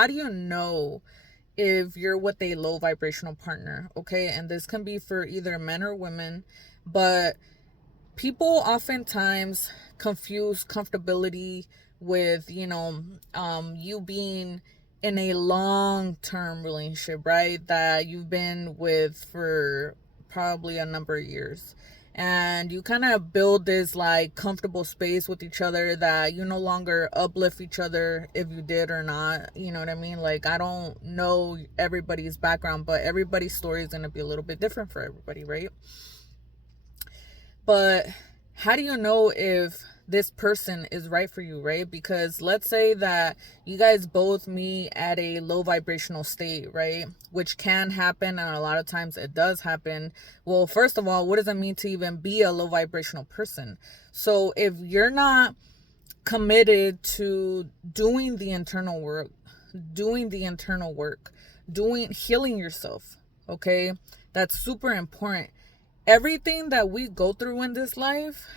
How do you know if you're with a low vibrational partner? Okay, and this can be for either men or women, but people oftentimes confuse comfortability with, you being in a long-term relationship, right? That you've been with for probably a number of years. And you kind of build this like comfortable space with each other that you no longer uplift each other if you did or not. You know what I mean? Like, I don't know everybody's background, but everybody's story is going to be a little bit different for everybody, right? But how do you know if this person is right for you, right? Because let's say that you guys both meet at a low vibrational state, right? Which can happen, and a lot of times it does happen. Well, first of all, what does it mean to even be a low vibrational person? So if you're not committed to doing the internal work, doing healing yourself, okay? That's super important. Everything that we go through in this life,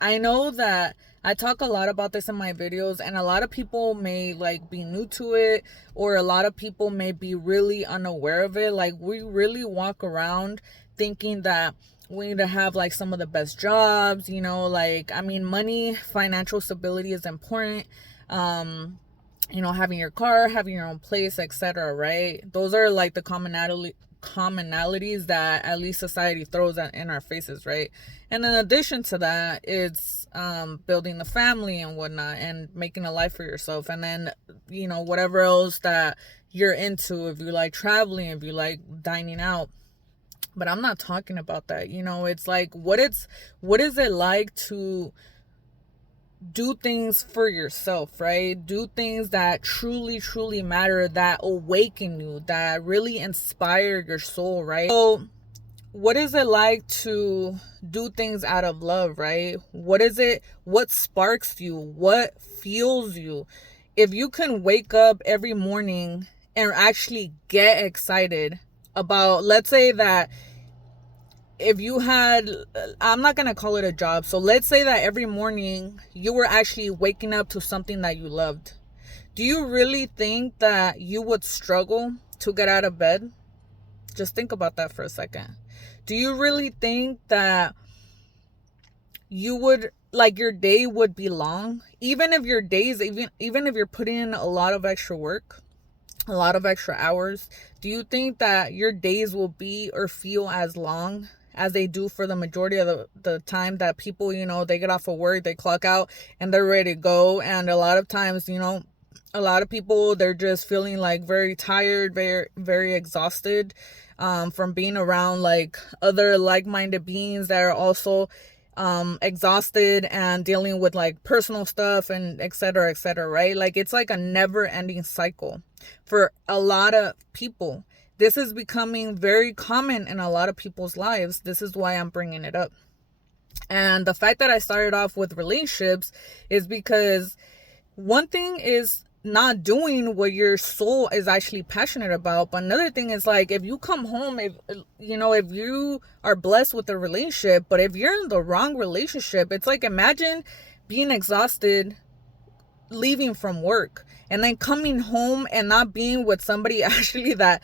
I know that I talk a lot about this in my videos, and a lot of people may like be new to it, or a lot of people may be really unaware of it. Like, we really walk around thinking that we need to have like some of the best jobs, like, I mean, money, financial stability is important. Having your car, having your own place, etc., right? Those are like the commonalities that at least society throws in our faces, right? And in addition to that, it's building the family and whatnot, and making a life for yourself, and then whatever else that you're into, if you like traveling, if you like dining out. But I'm not talking about that. It's like, what is it like to do things for yourself, right? Do things that truly, truly matter, that awaken you, that really inspire your soul, right? So what is it like to do things out of love, right? What sparks you? What fuels you? If you can wake up every morning and actually get excited about, let's say that if you had, I'm not going to call it a job. So let's say that every morning you were actually waking up to something that you loved. Do you really think that you would struggle to get out of bed? Just think about that for a second. Do you really think that you would, like, your day would be long? Even if your days, even if you're putting in a lot of extra work, a lot of extra hours, do you think that your days will be or feel as long as they do for the majority of the time that people, they get off of work, they clock out, and they're ready to go? And a lot of times, a lot of people, they're just feeling like very tired, very, very exhausted, from being around like other like-minded beings that are also exhausted and dealing with like personal stuff and etc., etc., right? Like, it's like a never-ending cycle for a lot of people. This is becoming very common in a lot of people's lives. This is why I'm bringing it up. And the fact that I started off with relationships is because one thing is not doing what your soul is actually passionate about, but another thing is, like, if you come home, if you are blessed with a relationship, but if you're in the wrong relationship, it's like, imagine being exhausted, leaving from work, and then coming home and not being with somebody actually that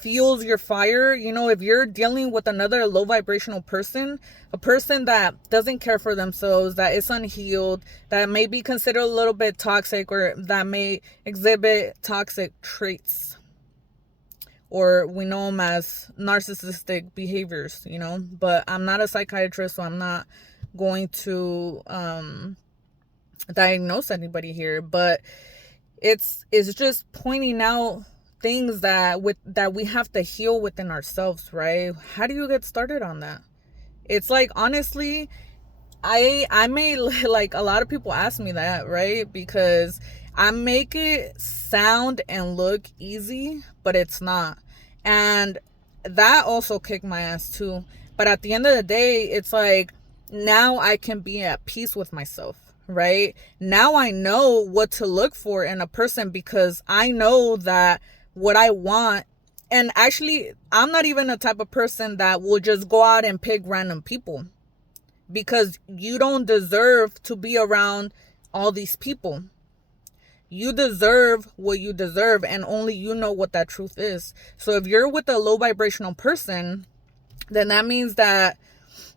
fuels your fire. If you're dealing with another low vibrational person, a person that doesn't care for themselves, that is unhealed, that may be considered a little bit toxic, or that may exhibit toxic traits, or we know them as narcissistic behaviors, but I'm not a psychiatrist, so I'm not going to diagnose anybody here, but it's just pointing out things that we have to heal within ourselves, right? How do you get started on that? It's like, honestly, I may, like, a lot of people ask me that, right? Because I make it sound and look easy, but it's not. And that also kicked my ass too. But at the end of the day, it's like, now I can be at peace with myself, right? Now I know what to look for in a person, because I know that what I want. And actually, I'm not even the type of person that will just go out and pick random people, because you don't deserve to be around all these people. You deserve what you deserve, and only you know what that truth is. So if you're with a low vibrational person, then that means that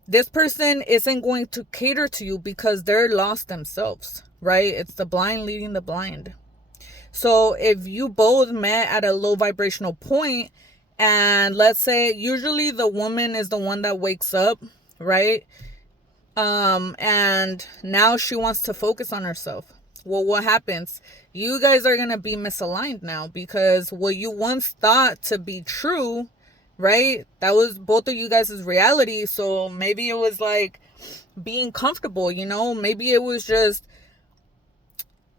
this person isn't going to cater to you because they're lost themselves, right? It's the blind leading the blind. So if you both met at a low vibrational point, and let's say usually the woman is the one that wakes up, right? And now she wants to focus on herself. Well, what happens? You guys are going to be misaligned now, because what you once thought to be true, right? That was both of you guys' reality. So maybe it was like being comfortable, maybe it was just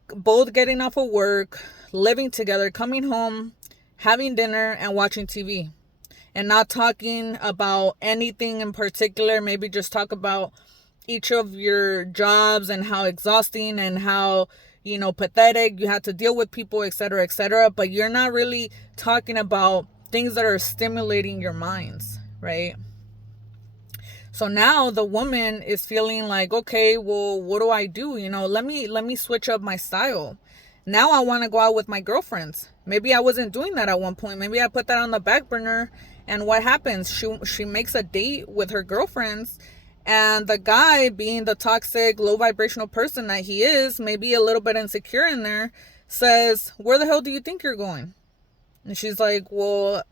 both getting off of work, living together, coming home, having dinner, and watching TV, and not talking about anything in particular. Maybe just talk about each of your jobs and how exhausting and how, pathetic you had to deal with people, etc., etc. But you're not really talking about things that are stimulating your minds, right? So now the woman is feeling like, okay, well, what do I do? Let me switch up my style. Now I want to go out with my girlfriends. Maybe I wasn't doing that at one point. Maybe I put that on the back burner. And what happens? She makes a date with her girlfriends. And the guy, being the toxic, low vibrational person that he is, maybe a little bit insecure in there, says, where the hell do you think you're going? And she's like, well,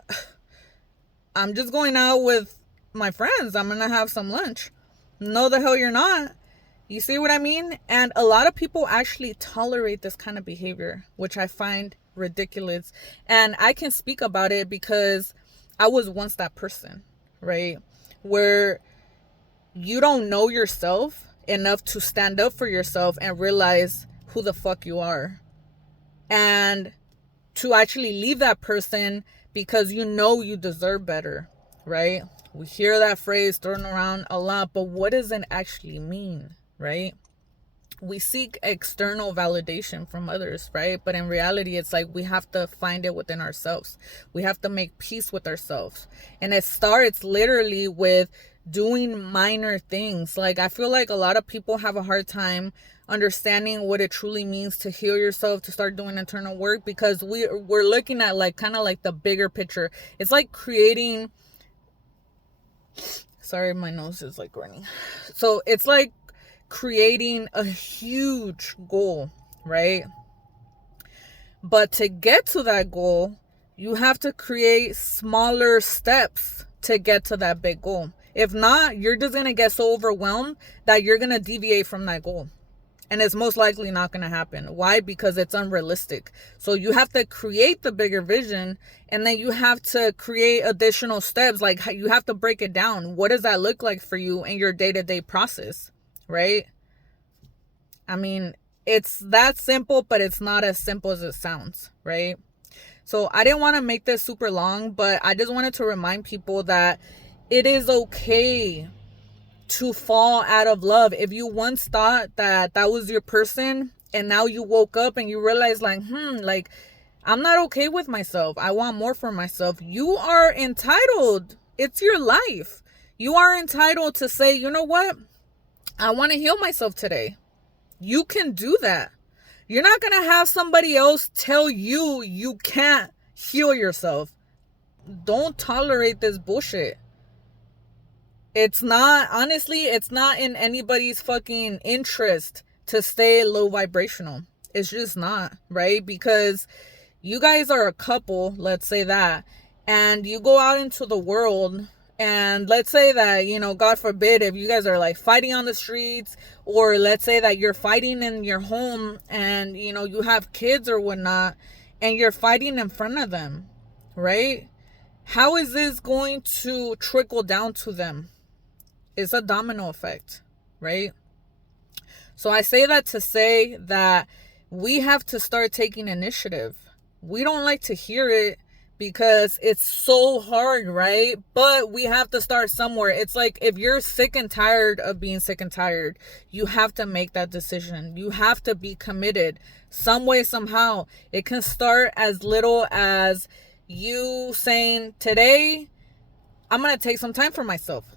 I'm just going out with my friends. I'm going to have some lunch. No, the hell you're not. You see what I mean? And a lot of people actually tolerate this kind of behavior, which I find ridiculous. And I can speak about it because I was once that person, right? Where you don't know yourself enough to stand up for yourself and realize who the fuck you are. And to actually leave that person because you deserve better, right? We hear that phrase thrown around a lot, but what does it actually mean, right? We seek external validation from others, right? But in reality, it's like we have to find it within ourselves. We have to make peace with ourselves. And it starts literally with doing minor things. Like, I feel like a lot of people have a hard time understanding what it truly means to heal yourself, to start doing internal work, because we're looking at like kind of like the bigger picture. It's like creating, sorry, my nose is like running. So it's like creating a huge goal, right? But to get to that goal, you have to create smaller steps to get to that big goal. If not, you're just going to get so overwhelmed that you're going to deviate from that goal. And it's most likely not going to happen. Why? Because it's unrealistic. So you have to create the bigger vision, and then you have to create additional steps. Like, you have to break it down. What does that look like for you in your day-to-day process, right? I mean, it's that simple, but it's not as simple as it sounds, right? So I didn't want to make this super long, but I just wanted to remind people that it is okay to fall out of love. If you once thought that was your person, and now you woke up and you realize like, I'm not okay with myself. I want more for myself. You are entitled. It's your life. You are entitled to say, you know what? I want to heal myself today. You can do that. You're not going to have somebody else tell you you can't heal yourself. Don't tolerate this bullshit. It's not in anybody's fucking interest to stay low vibrational. It's just not, right? Because you guys are a couple, let's say that, and you go out into the world, and let's say that, God forbid, if you guys are like fighting on the streets, or let's say that you're fighting in your home and, you have kids or whatnot, and you're fighting in front of them, right? How is this going to trickle down to them? It's a domino effect, right? So I say that to say that we have to start taking initiative. We don't like to hear it because it's so hard, right? But we have to start somewhere. It's like if you're sick and tired of being sick and tired, you have to make that decision. You have to be committed some way, somehow. It can start as little as you saying, today, I'm going to take some time for myself.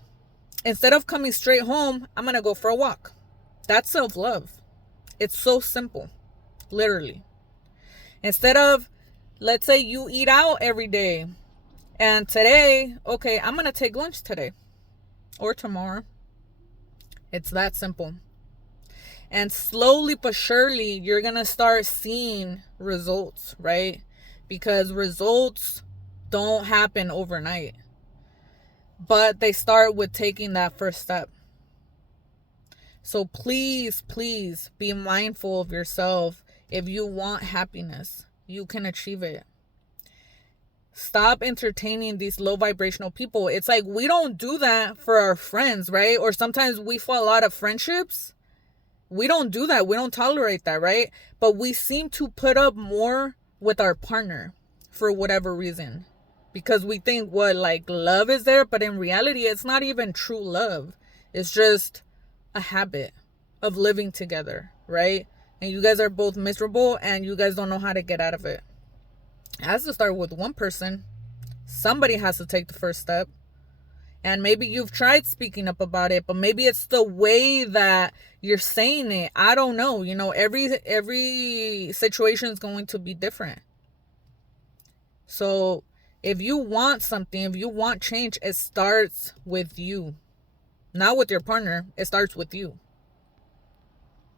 Instead of coming straight home, I'm going to go for a walk. That's self-love. It's so simple. Literally. Instead of, let's say you eat out every day, and today, okay, I'm going to take lunch today or tomorrow. It's that simple. And slowly but surely, you're going to start seeing results, right? Because results don't happen overnight, but they start with taking that first step. So please, please be mindful of yourself. If you want happiness, you can achieve it. Stop entertaining these low vibrational people. It's like we don't do that for our friends, right? Or sometimes we fall out of friendships. We don't do that. We don't tolerate that, right? But we seem to put up more with our partner for whatever reason. Because we think what, like, love is there, but in reality, it's not even true love. It's just a habit of living together, right? And you guys are both miserable and you guys don't know how to get out of it. It has to start with one person. Somebody has to take the first step. And maybe you've tried speaking up about it, but maybe it's the way that you're saying it. I don't know. You know, every situation is going to be different. So if you want something, if you want change, it starts with you. Not with your partner. It starts with you.